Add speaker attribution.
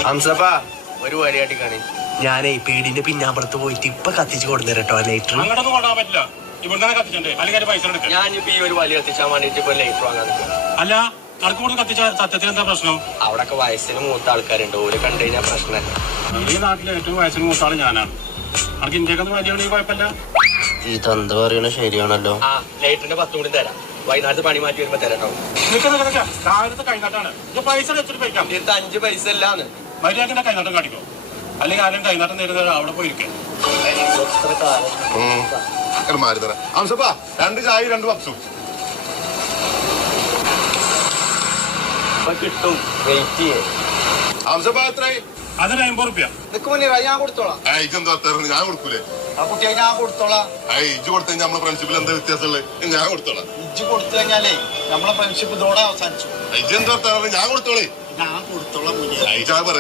Speaker 1: ഹംസപ്പാ ഒരു പരിപാടി കാണി. ഞാനേ പീടിന്റെ പിന്നാമ്പുറത്ത് പോയിട്ട് ഇപ്പൊ കത്തിച്ച് കൊടുന്നേരട്ടോ ലൈറ്റർ.
Speaker 2: അങ്ങോട്ടൊന്നും കൊണ്ടാൻ പറ്റില്ല, ഇവിടെ കത്തിച്ചേ അല്ലെങ്കിൽ പൈസ എടുക്കാം.
Speaker 1: ഞാനിപ്പോ ഈ ഒരു വലിയ കത്തിച്ചാൻ വേണ്ടിട്ട് ഇപ്പൊ ലൈറ്റർ വാങ്ങാൻ നിൽക്കുക.
Speaker 2: അല്ല കണക്ക് കൂടുതൽ കത്തിച്ച സത്യത്തിൽ എന്താ പ്രശ്നം?
Speaker 1: അവിടൊക്കെ വയസ്സിന് മൂത്ത ആൾക്കാരുണ്ട്, ഓര് കണ്ടു കഴിഞ്ഞാൽ പ്രശ്നമല്ല.
Speaker 2: ഈ നാട്ടിലെ ഏറ്റവും വയസ്സിന് മൂത്ത ആള് ഞാനാണ്. നമുക്ക് ഇന്ത്യക്ക് വലിയ കുഴപ്പമില്ല.
Speaker 1: ഈ തന്ത പറയണ ശരിയാണല്ലോ. ആ ലൈറ്ററിന്റെ 10 കൂടി തരാം, വൈകുന്നേരത്ത് പണി മാറ്റി വരുമ്പോ തരാട്ടോ.
Speaker 2: രാവിലത്തെ കൈനാട്ടാണ്, പൈസ വെച്ചിട്ട് പോയിക്കാം.
Speaker 1: 5 പൈസ അല്ലാന്ന്
Speaker 2: മര്യാദ കൈനാട്ടം കാണിക്കോ, അല്ലെങ്കിൽ ആരും കൈനാട്ടം നേരിടുന്ന അവിടെ പോയിരിക്കും.
Speaker 3: ഹംസപ്പാ 2 ചായ 2 പപ്സും
Speaker 1: കിട്ടും. വെയിറ്റ് ചെയ്യേ.
Speaker 3: ഹംസപ്പാ എത്രയായി?
Speaker 2: അതിന് 50 റുപ്യ.
Speaker 1: ഞാൻ കൊടുത്തോളാം.
Speaker 3: ഞാൻ കൊടുക്കൂലേ?
Speaker 1: ആ കുട്ടിയെ ഞാൻ കൊടുത്തോളാം.
Speaker 3: ഇജ്ജ് കൊടുത്തു കഴിഞ്ഞാൽ നമ്മളെ ഫ്രണ്ട്ഷിപ്പിൽ എന്താ വ്യത്യാസമുള്ളത്? ഞാൻ കൊടുത്തോളാം.
Speaker 1: ഇജ്ജ് കൊടുത്തു കഴിഞ്ഞാലേ നമ്മളെ ഫ്രണ്ട്ഷിപ്പ് ഇതോടെ അവസാനിച്ചു.
Speaker 3: ഇജ്ജ് എന്താ ഞാൻ കൊടുത്തോളേ.
Speaker 1: ഞാൻ കൊടുത്തോളാം.